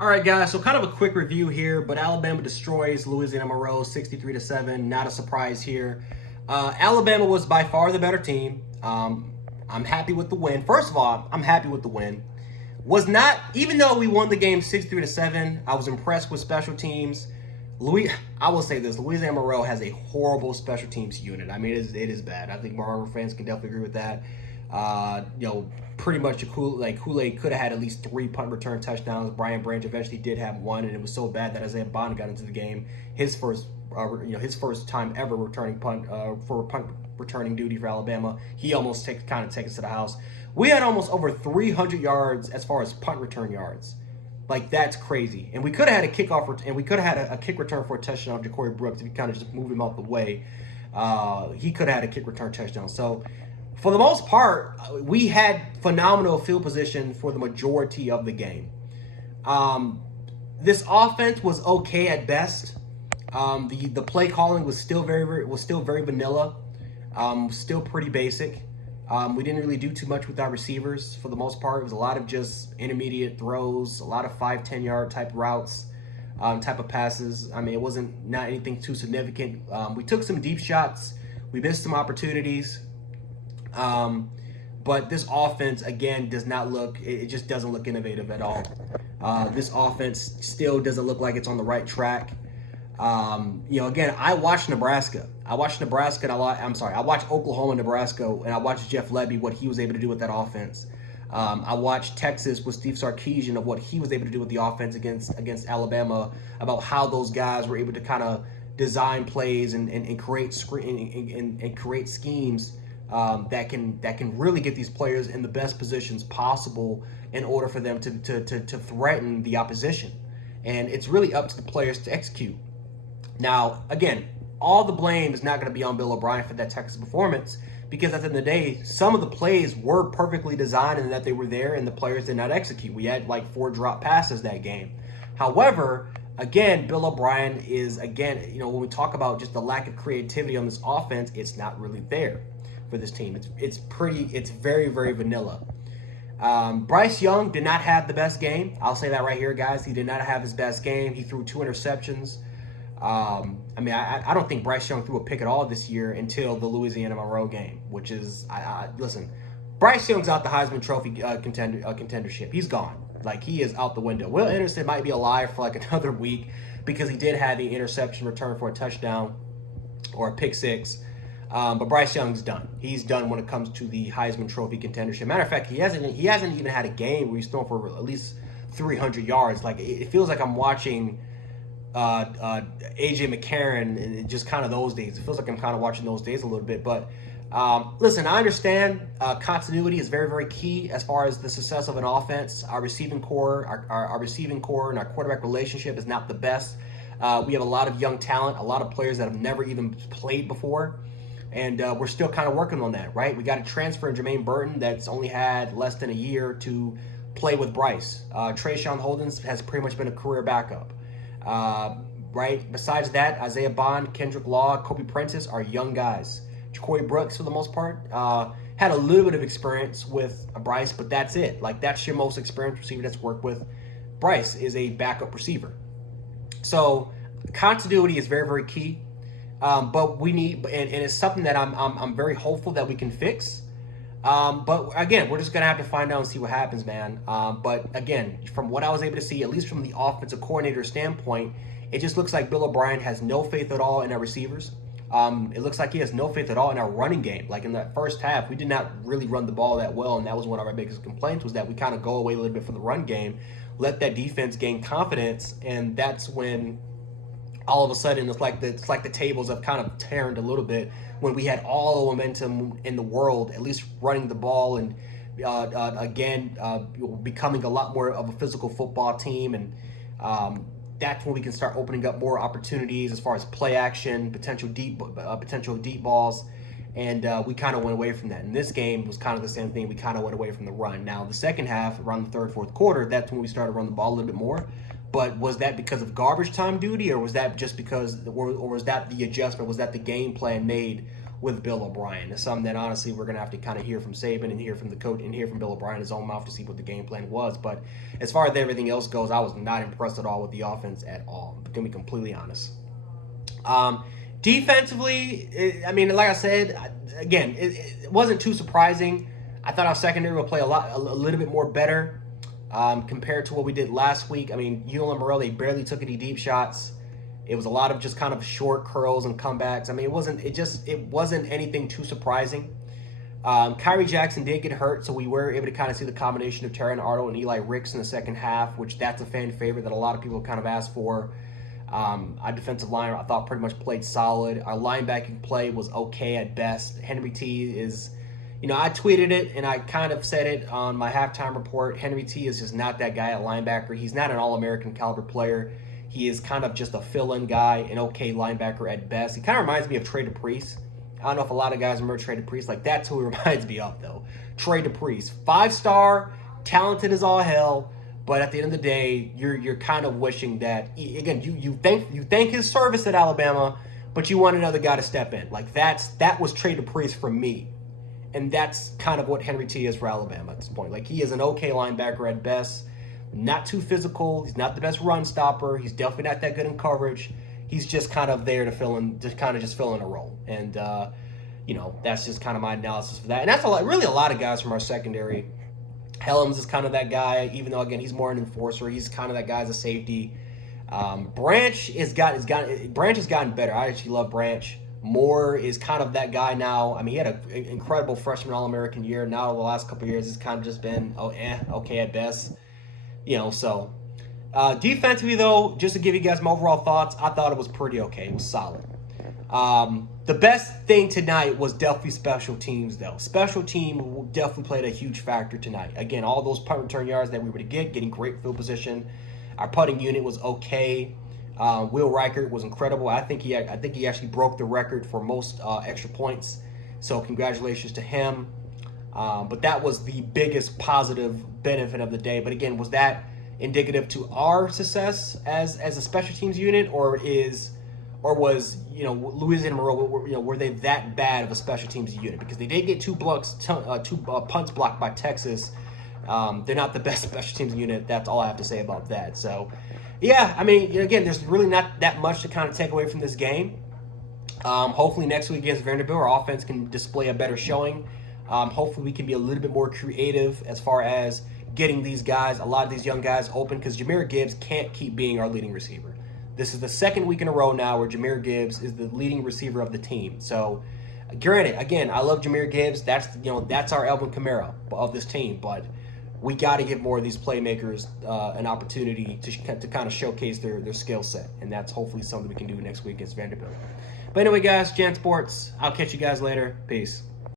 All right, guys. So kind of a quick review here, but Alabama destroys Louisiana Monroe 63-7. Not a surprise here. Alabama was by far the better team. I'm happy with the win. First of all, I'm happy with the win. Was not even though we won the game 63-7. I was impressed with special teams. I will say this: Louisiana Monroe has a horrible special teams unit. I mean, it is bad. I think Monroe fans can definitely agree with that. Pretty much Kool-Aid could have had at least 3 punt return touchdowns. Brian Branch eventually did have one, and it was so bad that Isaiah Bond got into the game. His first time ever returning punt for punt returning duty for Alabama. He almost takes us to the house. We had almost over 300 yards as far as punt return yards. Like, that's crazy. And we could have had a kickoff, and we could have had a kick return for a touchdown of Ja'Cory Brooks if you kind of just move him out the way. He could have had a kick return touchdown. So, for the most part, we had phenomenal field position for the majority of the game. This offense was okay at best. The play calling was still very vanilla. Still pretty basic. We didn't really do too much with our receivers for the most part. It was a lot of just intermediate throws, a lot of 5-10 yard type routes, type of passes. I mean, it wasn't not anything too significant. We took some deep shots. We missed some opportunities. But this offense, again, it just doesn't look innovative at all. This offense still doesn't look like it's on the right track. Again, I watched Nebraska. I watched Oklahoma, Nebraska, and I watched Jeff Lebby, what he was able to do with that offense. I watched Texas with Steve Sarkisian of what he was able to do with the offense against Alabama, about how those guys were able to kind of design plays and create schemes that can really get these players in the best positions possible in order for them to threaten the opposition. And it's really up to the players to execute. Now, again, all the blame is not going to be on Bill O'Brien for that Texas performance, because at the end of the day, some of the plays were perfectly designed and that they were there, and the players did not execute. We had like 4 drop passes that game. However, again, Bill O'Brien is, when we talk about just the lack of creativity on this offense, it's not really there for this team. It's very, very vanilla. Bryce Young did not have the best game. I'll say that right here, guys. He did not have his best game. He threw 2 interceptions. I don't think Bryce Young threw a pick at all this year until the Louisiana Monroe game, which is, listen, Bryce Young's out the Heisman Trophy contendership. He's gone. Like, he is out the window. Will Anderson might be alive for like another week because he did have the interception return for a touchdown or a pick six. But Bryce Young's done. He's done when it comes to the Heisman Trophy contendership. Matter of fact, he hasn't even had a game where he's thrown for at least 300 yards. Like, it feels like I'm watching AJ McCarron and just kind of those days. It feels like I'm kind of watching those days a little bit. But listen, I understand continuity is very, very key as far as the success of an offense. Our receiving core, our receiving core and our quarterback relationship is not the best. We have a lot of young talent, a lot of players that have never even played before. And we're still kind of working on that, right? We got a transfer in Jermaine Burton that's only had less than a year to play with Bryce. Trayshawn Holdens has pretty much been a career backup. Right? Besides that, Isaiah Bond, Kendrick Law, Kobe Prentice are young guys. Ja'Cory Brooks, for the most part, had a little bit of experience with Bryce, but that's it. Like, that's your most experienced receiver that's worked with Bryce is a backup receiver. So continuity is very, very key. But we need, and it's something that I'm very hopeful that we can fix. But again, we're just gonna have to find out and see what happens, man. But again, from what I was able to see, at least from the offensive coordinator standpoint, it just looks like Bill O'Brien has no faith at all in our receivers. It looks like he has no faith at all in our running game. Like, in that first half, we did not really run the ball that well, and that was one of our biggest complaints, was that we kind of go away a little bit from the run game, let that defense gain confidence, and that's when all of a sudden it's like the tables have kind of turned a little bit, when we had all the momentum in the world, at least running the ball and becoming a lot more of a physical football team. And that's when we can start opening up more opportunities as far as play action, potential deep balls. And we kind of went away from that. And this game was kind of the same thing. We kind of went away from the run. Now, the second half, around the third, fourth quarter, that's when we started to run the ball a little bit more. But was that because of garbage time duty, or was that just because, or was that the adjustment? Was that the game plan made with Bill O'Brien. It's something that honestly we're gonna have to kind of hear from Saban and hear from the coach and hear from Bill O'Brien his own mouth to see what the game plan was. But as far as everything else goes, I was not impressed at all with the offense at all. I'm gonna be completely honest. Defensively, I mean, like I said, again, it wasn't too surprising. I thought our secondary would play a little bit more better compared to what we did last week. I mean, ULM, they barely took any deep shots. It was a lot of just kind of short curls and comebacks. I mean, it wasn't anything too surprising. Kyrie Jackson did get hurt, so we were able to kind of see the combination of Terran Ardo and Eli Ricks in the second half, which that's a fan favorite that a lot of people kind of asked for. Our defensive line, I thought, pretty much played solid. Our linebacking play was okay at best. Henry T is, I tweeted it and I kind of said it on my halftime report. Henry T is just not that guy at linebacker. He's not an All-American caliber player. He is kind of just a fill-in guy, an okay linebacker at best. He kind of reminds me of Trey DePriest. I don't know if a lot of guys remember Trey DePriest. Like, that's who he reminds me of, though. Trey DePriest. 5-star, talented as all hell. But at the end of the day, you're kind of wishing that, again, you thank his service at Alabama, but you want another guy to step in. Like, that was Trey DePriest for me. And that's kind of what Henry T is for Alabama at this point. Like, he is an okay linebacker at best. Not too physical. He's not the best run stopper. He's definitely not that good in coverage. He's just kind of there to fill in a role. And, that's just kind of my analysis for that. And that's really a lot of guys from our secondary. Helms is kind of that guy, even though, again, he's more an enforcer. He's kind of that guy as a safety. Branch has gotten better. I actually love Branch. Moore is kind of that guy now. I mean, he had an incredible freshman All-American year. Now, the last couple of years, it's kind of just been, okay at best. Defensively, though, just to give you guys my overall thoughts, I thought it was pretty okay. It was solid. The best thing tonight was definitely special teams, though. Special team definitely played a huge factor tonight. Again, all those punt return yards that we were to getting great field position. Our putting unit was okay. Will Reichert was incredible. I think he actually broke the record for most extra points. So congratulations to him. But that was the biggest positive benefit of the day. But again, was that indicative to our success as a special teams unit, or was Louisiana Monroe, were they that bad of a special teams unit? Because they did get two punts blocked by Texas. They're not the best special teams unit. That's all I have to say about that. So, yeah, I mean, again, there's really not that much to kind of take away from this game. Hopefully next week against Vanderbilt, our offense can display a better showing. Hopefully we can be a little bit more creative as far as getting these guys, a lot of these young guys, open, because Jahmyr Gibbs can't keep being our leading receiver. This is the second week in a row now where Jahmyr Gibbs is the leading receiver of the team. So, granted, again, I love Jahmyr Gibbs. That's our Alvin Kamara of this team. But we got to give more of these playmakers an opportunity to kind of showcase their skill set. And that's hopefully something we can do next week against Vanderbilt. But anyway, guys, Jan Sports, I'll catch you guys later. Peace.